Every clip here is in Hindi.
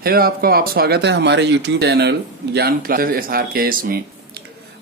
आपका स्वागत है हमारे YouTube चैनल ज्ञान क्लासेस SRKS में।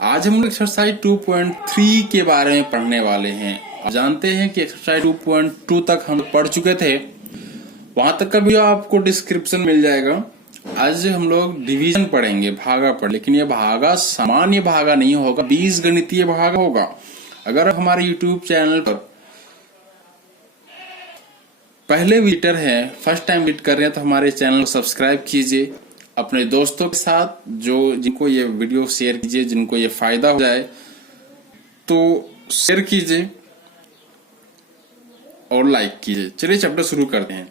आज हम लोग एक्सरसाइज 2.3 के बारे में पढ़ने वाले हैं। आप जानते हैं कि एक्सरसाइज 2.2 तक हम पढ़ चुके थे, वहां तक का वीडियो आपको डिस्क्रिप्शन मिल जाएगा। आज हम लोग डिवीजन पढ़ेंगे, भागा पढ़, लेकिन ये भागा सामान्य भागा नहीं होगा, बीजगणितीय भागा होगा। अगर आप हमारे YouTube चैनल पर पहले विजिटर हैं, फर्स्ट टाइम विजिट कर रहे हैं, तो हमारे चैनल को सब्सक्राइब कीजिए। अपने दोस्तों के साथ जिनको ये वीडियो शेयर कीजिए, जिनको ये फायदा हो जाए तो शेयर कीजिए और लाइक कीजिए। चलिए चैप्टर शुरू करते हैं।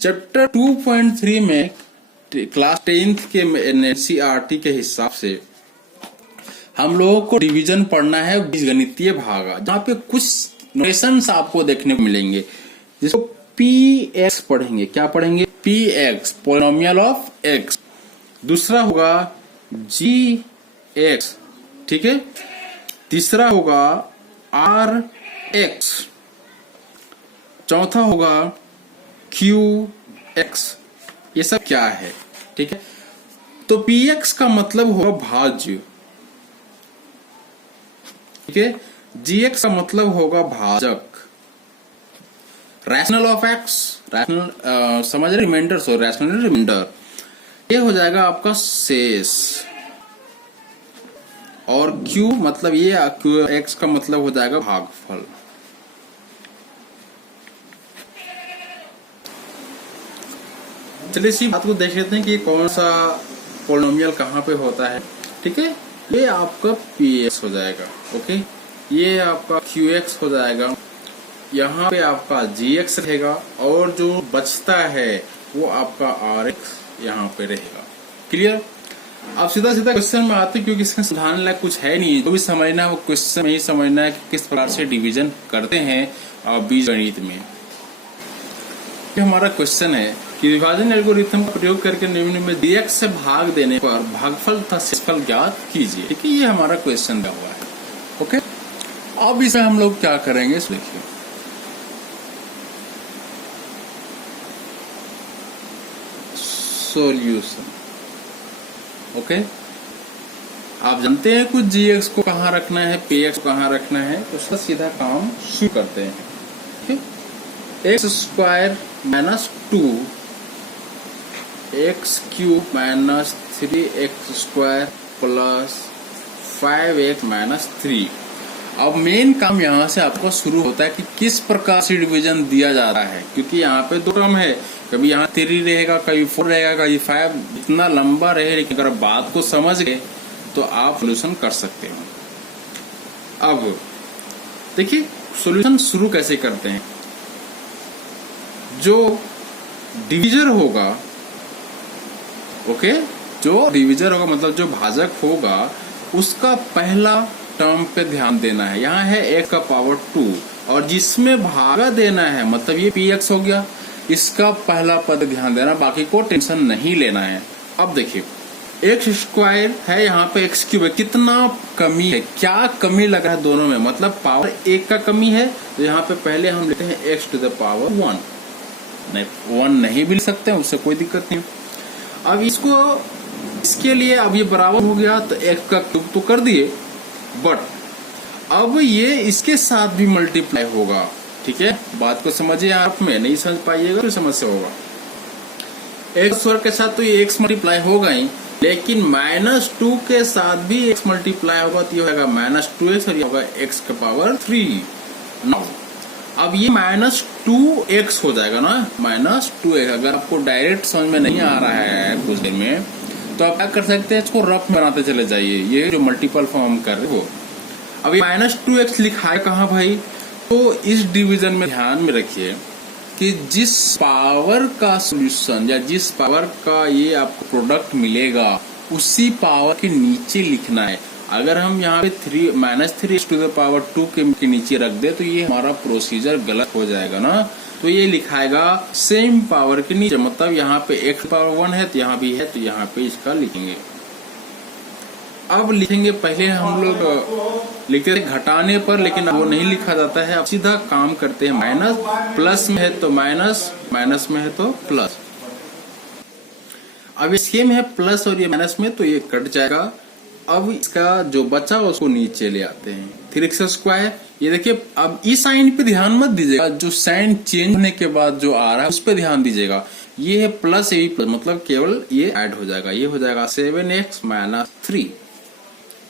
चैप्टर 2.3 में क्लास 10th के NCERT के हिसाब से हम लोगों को डिवीजन पढ़ना है, बीजगणितीय भागा, जहाँ पे कुछ नोटेशंस आपको देखने को मिलेंगे, जिसको PX पढ़ेंगे। क्या पढ़ेंगे? PX, polynomial of X। दूसरा होगा GX, ठीक है। तीसरा होगा RX। चौथा होगा QX। ये सब क्या है? ठीक है। तो PX का मतलब होगा भाज्य, ठीक है। GX का मतलब होगा भाजक। रैशनल ऑफ एक्स, रैशनल समझ रहे, रिमाइंडर, सो रैशनल रिमाइंडर, ये हो जाएगा आपका शेष। और Q मतलब ये QX का मतलब हो जाएगा भागफल। चलिए इसी बात को देख लेते हैं कि कौन सा पोलिनोमियल कहाँ पे होता है। ठीक है, ये आपका PX हो जाएगा, ओके। ये आपका QX हो जाएगा, यहाँ पे आपका GX रहेगा, और जो बचता है वो आपका RX यहाँ पे रहेगा। क्लियर? आप सीधा सीधा क्वेश्चन में आते, क्योंकि इसमें समझाने लायक कुछ है नहीं। जो भी समझना है वो क्वेश्चन में ही समझना है कि किस प्रकार से डिवीजन करते हैं बीजगणित में। ये हमारा क्वेश्चन है कि विभाजन एल्गोरिथम का प्रयोग करके निम्न में DX से भाग देने पर भागफल तथा शेषफल ज्ञात कीजिए। ठीक है, ये हमारा क्वेश्चन का हुआ है, ओके। अब इसमें हम लोग क्या करेंगे, देखिए। Solution, okay. आप जानते हैं कुछ GX को कहाँ रखना है, PX को कहाँ रखना है, तो उसका सीधा काम शुरू करते हैं। x square minus 2 x cube minus 3x square plus 5x minus 3। अब मेन काम यहाँ से आपका शुरू होता है कि किस प्रकार से डिवीजन दिया जा रहा है, क्योंकि यहाँ पे दो टर्म है, कभी यहाँ 3 रहेगा, कभी 4 रहेगा, कभी 5, इतना लंबा रहे, लेकिन अगर बात को समझ गए तो आप सॉल्यूशन कर सकते हो। अब देखिए सॉल्यूशन शुरू कैसे करते हैं। जो डिविजर होगा, ओके, जो डिविजर होगा मतलब जो भाजक होगा, उसका पहला टर्म पे ध्यान देना है। यहाँ है x का पावर 2, और जिसमें भागा देना है मतलब ये PX हो गया, इसका पहला पद ध्यान देना, बाकी को टेंशन नहीं लेना है। अब देखिए x स्क्वायर है, यहाँ पे x क्यूब है, कितना कमी है, क्या कमी लगा है दोनों में, मतलब पावर 1 का कमी है, तो यहाँ पे पहले हम लेते हैं x टू द पावर 1। नहीं, 1 नहीं भी ले सकते हैं, उससे कोई दिक्कत नहीं। अब इसके लिए अब ये बराबर हो गया, तो x का क्यूब तो कर दिए, बट अब ये इसके साथ भी मल्टीप्लाई होगा। ठीक है, बात को समझिए। आप में नहीं समझ पाइएगा तो समस्या होगा। x स्क्वायर के साथ तो ये x मल्टीप्लाई होगा ही, लेकिन -2 के साथ भी x मल्टीप्लाई होगा, तो ये होगा -2x, और ये होगा x का पावर 3। नाउ अब ये -2x हो जाएगा ना, -2x। अगर आपको डायरेक्ट समझ में नहीं आ रहा है कुछ देर में, तो आप क्या कर सकते हैं, इसको रफ बनाते चले जाइए। ये जो मल्टीपल फॉर्म हम कर रहे हो, अब ये -2x लिखा है कहाँ भाई, तो इस डिवीजन में ध्यान में रखिए कि जिस पावर का सॉल्यूशन या जिस पावर का ये आपको प्रोडक्ट मिलेगा, उसी पावर के नीचे लिखना है। अगर हम यहाँ पे -3 टू द पावर 2 के नीचे रख दे, तो ये हमारा प्रोसीजर गलत हो जाएगा ना। तो ये लिखाएगा सेम पावर के नीचे, मतलब यहाँ पे x पावर 1 है, तो यहाँ भी है, तो यहाँ पे इसका लिखेंगे। अब लिखेंगे, पहले हम लोग लिखते थे घटाने पर, लेकिन वो नहीं लिखा जाता है। अब सीधा काम करते हैं, माइनस, प्लस में है तो माइनस, माइनस में है तो प्लस। अब ये सेम है प्लस और ये माइनस में, तो ये कट जाएगा। अब इसका जो बचा उसको नीचे ले आते हैं, 3x²। ये देखिए, अब इस साइन पे ध्यान मत दीजिएगा, जो साइन चेंज होने के बाद जो आ रहा है उस पे ध्यान दीजिएगा। ये है प्लस, ये प्लस, मतलब केवल ये ऐड हो जाएगा, ये हो जाएगा 7x - 3।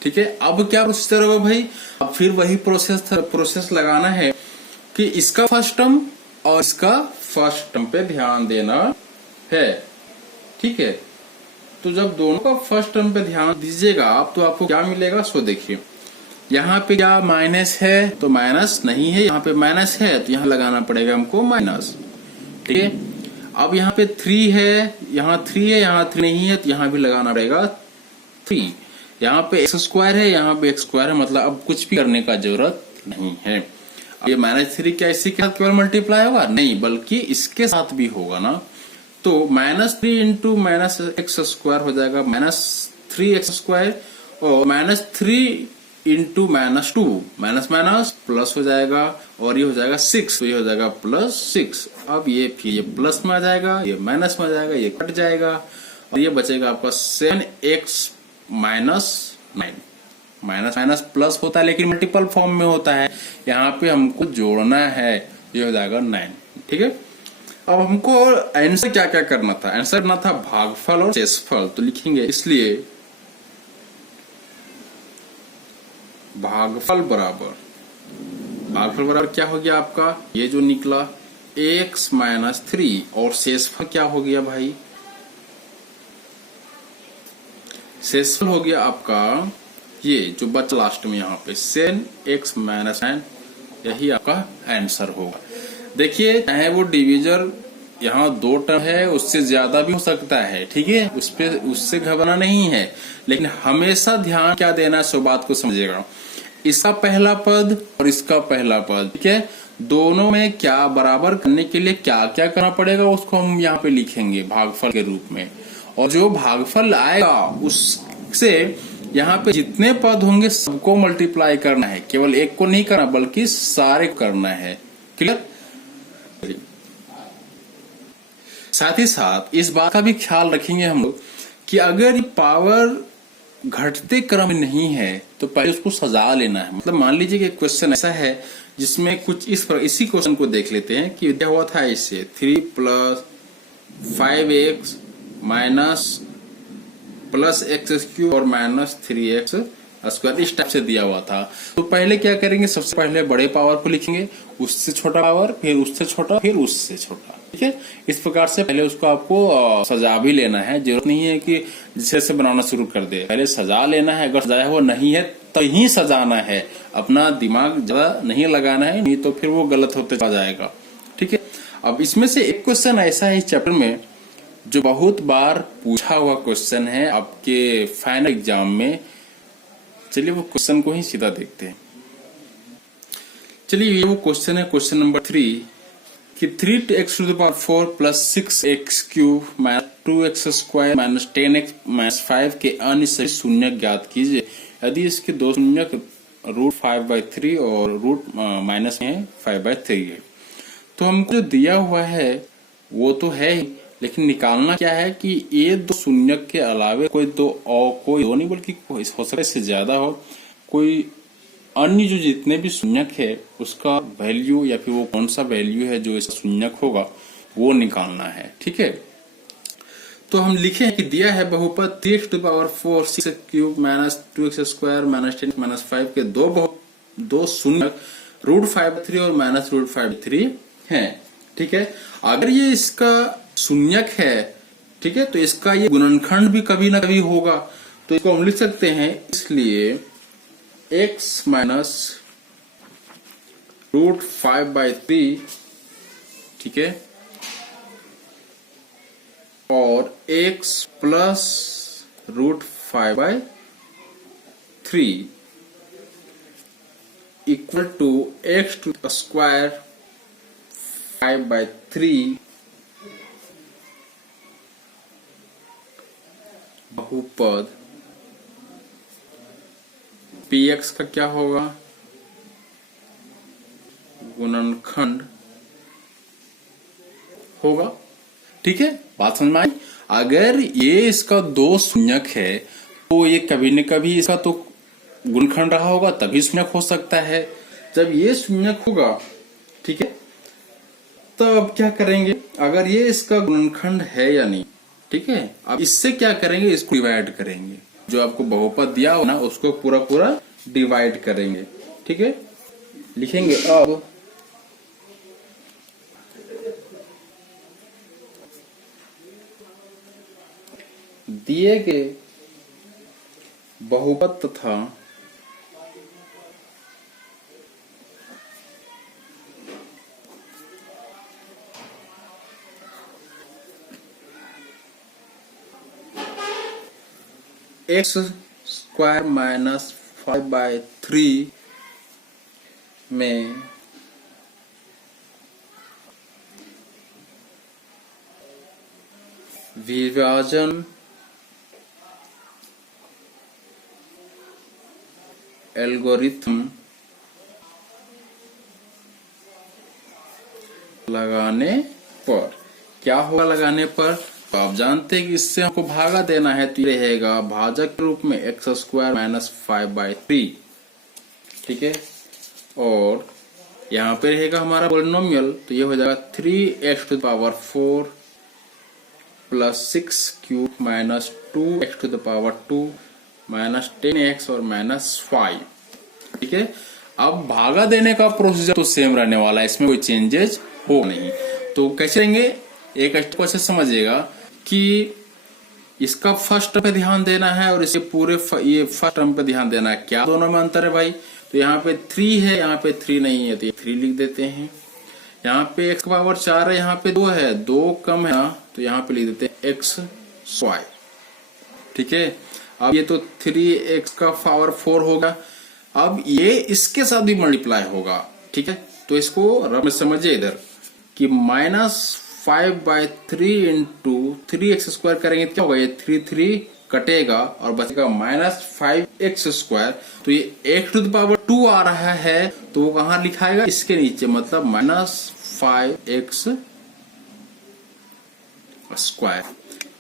ठीक है, अब क्या प्रोसीजर होगा भाई? अब फिर वही प्रोसेस लगाना है कि इसका फर्स्ट टर्म और इसका फर्स्ट टर्म पे ध्यान देना है। ठीक है, तो जब दोनों का फर्स्ट टर्म पे ध्यान दीजिएगा आप, तो आपको क्या मिलेगा सो देखिए। यहाँ पे क्या माइनस है, तो माइनस नहीं है, यहाँ पे माइनस है तो यहाँ लगाना पड़ेगा हमको माइनस। ठीक है, अब यहाँ पे 3 है, यहाँ 3 है, यहाँ 3 नहीं है तो यहाँ भी लगाना पड़ेगा 3। यहाँ पे x² है, यहाँ पे x² है, मतलब अब कुछ भी करने का जरूरत नहीं है। ये -3 क्या इसी के साथ केवल मल्टीप्लाई होगा? नहीं, बल्कि इसके साथ भी होगा ना। तो -3 × -x² हो जाएगा -3x², और -3 × -2, माइनस माइनस प्लस हो जाएगा, और ये हो जाएगा 6, तो ये हो जाएगा +6। अब ये फिर ये प्लस में आ जाएगा, ये माइनस में आ जाएगा, ये कट जाएगा, और ये बचेगा आपका 7x - 9। माइनस माइनस प्लस होता है लेकिन मल्टीपल फॉर्म में होता है, यहाँ पे हमको जोड़ना है, ये हो जाएगा 9। ठीक है, अब हमको आंसर क्या क्या करना था? आंसर करना था भागफल और शेषफल, तो लिखेंगे इसलिए भागफल बराबर क्या हो गया आपका? ये जो निकला x - 3, और शेषफल क्या हो गया भाई? शेषफल हो गया आपका ये जो बचा लास्ट में यहाँ पे 7x - 9, यही आपका आंसर होगा। देखिए, चाहे वो डिविजर यहाँ 2 टर्म है, उससे ज्यादा भी हो सकता है। ठीक है, उससे घबराना नहीं है, लेकिन हमेशा ध्यान क्या देना है सो बात को समझिएगा। इसका पहला पद और इसका पहला पद, ठीक है, दोनों में क्या बराबर करने के लिए क्या क्या करना पड़ेगा उसको हम यहाँ पे लिखेंगे भागफल के रूप में। और जो भागफल आएगा उससे यहाँ पे जितने पद होंगे सबको मल्टीप्लाई करना है, केवल एक को नहीं करना बल्कि सारे करना है। क्लियर? साथ ही साथ इस बात का भी ख्याल रखेंगे हम लोग कि अगर ये पावर घटते क्रम में नहीं है तो पहले उसको सजा लेना है। मतलब मान लीजिए कि क्वेश्चन ऐसा है जिसमें कुछ इसी क्वेश्चन को देख लेते हैं कि क्या हुआ था। इससे 3 + 5x +x³ और -3x² इस टाइप से दिया हुआ था। तो पहले क्या करेंगे, सबसे पहले बड़े पावर को लिखेंगे, उससे छोटा पावर, फिर उससे छोटा, फिर उससे छोटा। ठीक है, इस प्रकार से पहले उसको आपको सजा भी लेना है। जरूरत नहीं है कि जिसे से बनाना शुरू कर दे, पहले सजा लेना है। अगर सजाया हुआ नहीं है तो ही सजाना है, अपना दिमाग ज्यादा नहीं लगाना है, नहीं तो फिर वो गलत होते चला जाएगा। ठीक है, अब इसमें से एक क्वेश्चन ऐसा है इस चैप्टर में जो बहुत बार पूछा हुआ क्वेश्चन है आपके फाइनल एग्जाम में। चलिए वो क्वेश्चन को ही सीधा देखते हैं। चलिए ये वो क्वेश्चन है, क्वेश्चन नंबर 3 कि 3x⁴ + 6x³ - 2x² - 10x - 5 के अन्य सभी शून्यक ज्ञात कीजिए यदि इसके दो शून्यक √5/3 और रूट माइनस में 5/3 है। तो हमको जो दिया हुआ है वो तो है ही, लेकिन निकालना क्या है कि ये दो शून्यक के अलावे कोई दो नहीं बल्कि हो सकता है इससे ज्यादा हो, कोई अन्य जो जितने भी शून्यक है उसका वैल्यू या फिर वो कौन सा वैल्यू है जो इसका शून्यक होगा वो निकालना है। ठीक है, तो हम लिखे हैं कि दिया है बहुपद 3x⁴ 6x³ - 2x² - 10x - 5 के दो शून्यक √5/3 और -√5/3 हैं। ठीक है, अगर ये इसका शून्यक है, ठीक है, तो इसका ये गुणनखंड भी कभी ना कभी होगा, तो इसको हम लिख सकते हैं इसलिए x - √5/3, ठीक है, और x + √5/3 = x² 5/3 बहुपद px का क्या होगा, गुणनखंड होगा। ठीक है, बात समझ में आई। अगर ये इसका दो शून्यक है तो ये कभी न कभी इसका तो गुणनखंड रहा होगा, तभी शून्यक हो सकता है। जब ये शून्यक होगा, ठीक है, तो अब क्या करेंगे, अगर ये इसका गुणनखंड है या नहीं, ठीक है, अब इससे क्या करेंगे, इसको डिवाइड करेंगे। जो आपको बहुपद दिया हो ना उसको पूरा पूरा डिवाइड करेंगे, ठीक है। लिखेंगे अब दिए गए बहुपद तथा एक्स स्क्वायर माइनस 5/3 में विभाजन एल्गोरिथम लगाने पर क्या होगा, लगाने पर तो आप जानते हैं कि इससे हमको भागा देना है, तो ये रहेगा भाजक के रूप में एक्स स्क्वायर माइनस 5/3, ठीक है। और यहाँ पे रहेगा हमारा पॉलिनोमियल, तो ये हो जाएगा 3x⁴ plus 6³ minus 2x⁴ minus 10x और माइनस 5, ठीक है। अब भागा देने का प्रोसीजर तो सेम रहने वाला है, इसमें कोई चेंजेस हो नहीं। तो कैसे लेंगे, एक स्टेप ऐसे समझिएगा कि इसका फर्स्ट टर्म पे ध्यान देना है और इसके पूरे ये फर्स्ट टर्म पे ध्यान देना है। क्या दोनों में अंतर है भाई, तो यहाँ पे 3 है, यहाँ पे 3 नहीं है, तो ये 3 लिख देते हैं। यहाँ पे x⁴ है, यहाँ पे 2 है, 2 कम है ना, तो यहाँ पे लिख देते हैं x², ठीक है। अब ये तो 3x⁴ होगा, अब ये इसके साथ भी मल्टीप्लाई होगा, ठीक है। तो इसको रब समझिए इधर कि -5/3 इंटू 3x² करेंगे क्या होगा, ये 3 कटेगा और बचेगा -5x²। तो ये x⁴ आ रहा है, तो वो कहाँ लिखाएगा, इसके नीचे, मतलब -5x²।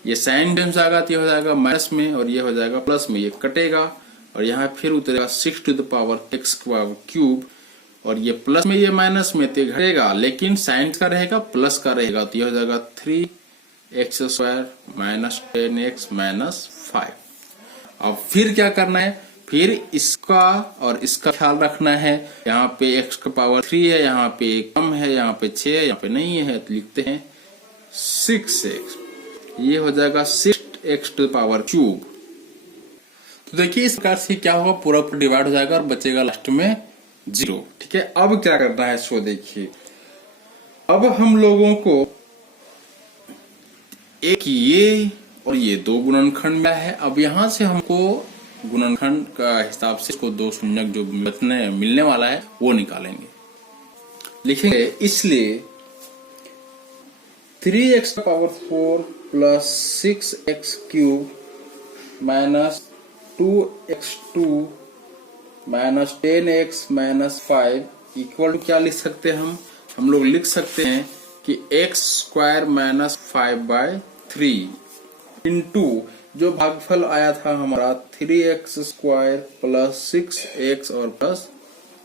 ये साइन टर्म्स आएगा तो ये हो जाएगा माइनस में और ये हो जाएगा प्लस में, ये कटेगा और यहाँ फिर उतरेगा 6⁴ और ये प्लस में ये माइनस में तो घटेगा, लेकिन साइन का रहेगा प्लस का रहेगा, तो ये हो जाएगा 3x² माइनस 10x माइनस 5। अब फिर क्या करना है, फिर इसका और इसका ख्याल रखना है। यहाँ पे x⁴ है, यहाँ पे कम है, यहाँ पे 6 है, यहाँ पे नहीं है, तो लिखते हैं 6x, ये हो जाएगा 6x⁴। तो देखिए इस प्रकार से क्या होगा, पूरा पूरा डिवाइड हो जाएगा और बचेगा लास्ट में 0, ठीक है। अब क्या करना है, सो देखिए, अब हम लोगों को एक ये और ये 2 गुणनखंड में है। अब यहां से हमको गुणनखंड का हिसाब से इसको 2 शून्यक जो मिलने वाला है वो निकालेंगे, लिखेंगे। इसलिए 3x⁴ plus 6x³ minus 2x² minus 10x minus 5 equal to क्या लिख सकते हैं हम लोग लिख सकते हैं कि x² माइनस 5/3 इंटू जो भागफल आया था हमारा 3x² प्लस 6x और प्लस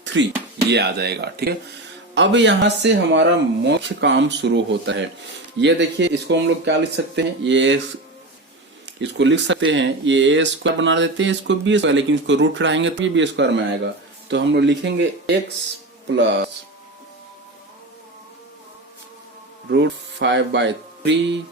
3, ये आ जाएगा, ठीक है। अब यहां से हमारा मुख्य काम शुरू होता है। ये देखिए, इसको हम लोग क्या लिख सकते हैं, ये इसको लिख सकते हैं, ये a² बना देते हैं, इसको b², लेकिन इसको रूट रहेंगे तो ये b² में आएगा। तो हम लोग लिखेंगे x प्लस √5/3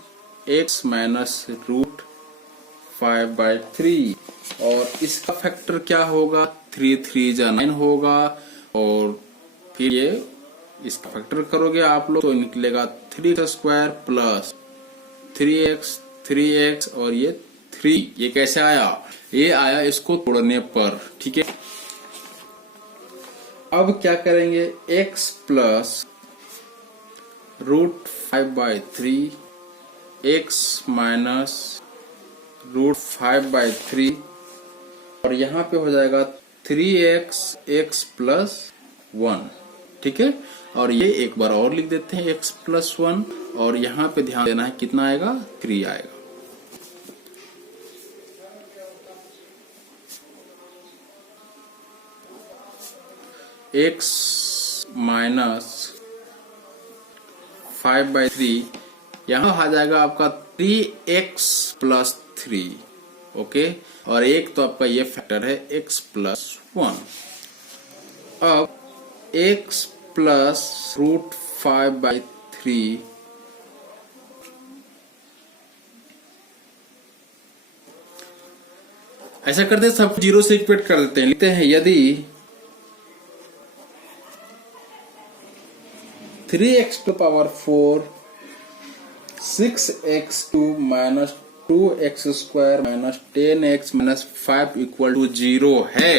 x माइनस √5/3 और इसका फैक्टर क्या होगा, 3 3 जा 9 होगा और फिर ये इसका फैक्टर करोगे आप लोग तो निकलेगा 3x² प्लस 3x और ये 3। ये कैसे आया, ये आया इसको तोड़ने पर, ठीक है। अब क्या करेंगे, x प्लस √5/3 x माइनस √5/3 और यहाँ पे हो जाएगा 3x प्लस 1, ठीक है। और ये एक बार और लिख देते हैं x प्लस 1 और यहाँ पे ध्यान देना है कितना आएगा, 3 आएगा। x माइनस 5/3, यहाँ आ जाएगा आपका 3x प्लस 3। ओके, और एक तो आपका ये फैक्टर है x प्लस 1। अब x प्लस रूट 5/3 ऐसा करते हैं, सब जीरो से इक्वेट कर देते हैं। लिखते हैं यदि 3x to power 4 6x2 minus 2x square minus 10x minus 5 equal to 0 है,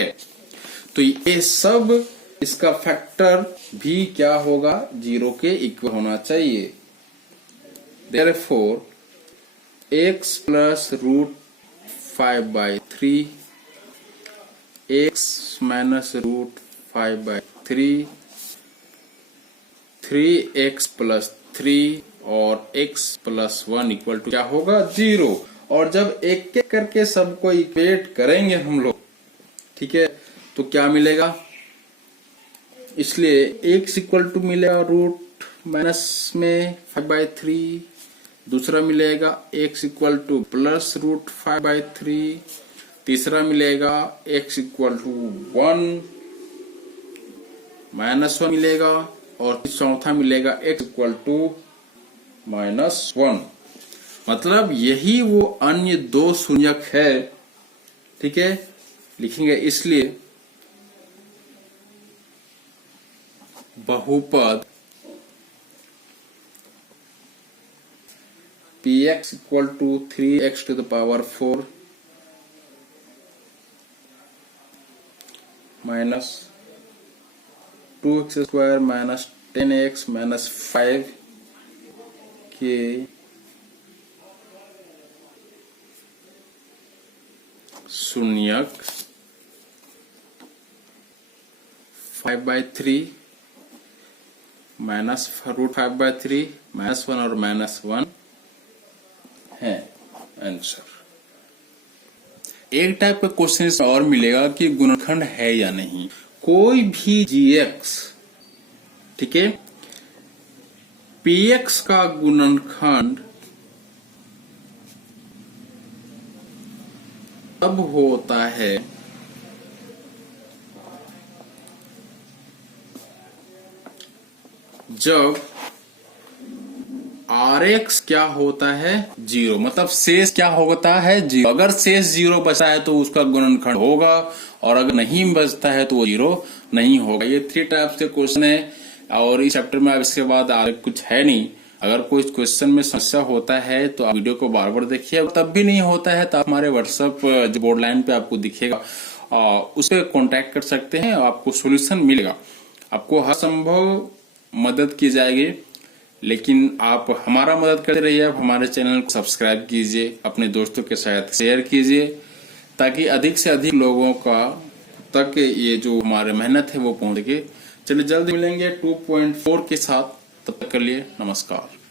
तो ये सब इसका फैक्टर भी क्या होगा, 0 के इक्वल होना चाहिए। Therefore x plus root 5/3 x minus root 5/3 3x plus 3 और x plus 1 इक्वल टू क्या होगा, 0। और जब एक एक करके सबको इक्वेट करेंगे हम लोग, ठीक है, तो क्या मिलेगा, इसलिए x इक्वल टू मिलेगा रूट माइनस में 5/3, दूसरा मिलेगा x equal to plus root 5/3, तीसरा मिलेगा x इक्वल टू 1 माइनस 1 मिलेगा, और चौथा मिलेगा x इक्वल टू -1। मतलब यही वो अन्य दो शून्यक है, ठीक है, लिखेंगे। इसलिए बहुपद px equal to 3x to the power 4 minus 2x square minus 10x minus 5 के शून्यक 5/3 माइनस रूट 5/3 -1 और -1 है आंसर। एक टाइप का क्वेश्चन और मिलेगा कि गुणनखंड है या नहीं। कोई भी gx, ठीक है, px का गुणनखंड तब होता है जब Rx क्या होता है, 0, मतलब शेष क्या होता है, 0। अगर शेष 0 बचा है तो उसका गुणनखंड होगा, और अगर नहीं बचता है तो वो 0 नहीं होगा। ये 3 टाइप के क्वेश्चन है, और इस चैप्टर में अब इसके बाद आगे कुछ है नहीं। अगर कोई क्वेश्चन में समस्या होता है तो आप वीडियो को बार बार देखिए, तब भी नहीं होता है तो आप हमारे व्हाट्सएप जो बोर्ड लाइन पे आपको दिखेगा उस पर कॉन्टैक्ट कर सकते हैं, आपको सोल्यूशन मिलेगा। आपको हर संभव मदद की जाएगी, लेकिन आप हमारा मदद करते रहिए। आप हमारे चैनल को सब्सक्राइब कीजिए, अपने दोस्तों के साथ शेयर कीजिए, ताकि अधिक से अधिक लोगों का तक ये जो हमारे मेहनत है वो पहुंच सके। चलिए जल्द मिलेंगे 2.4 के साथ, तब तक के लिए नमस्कार।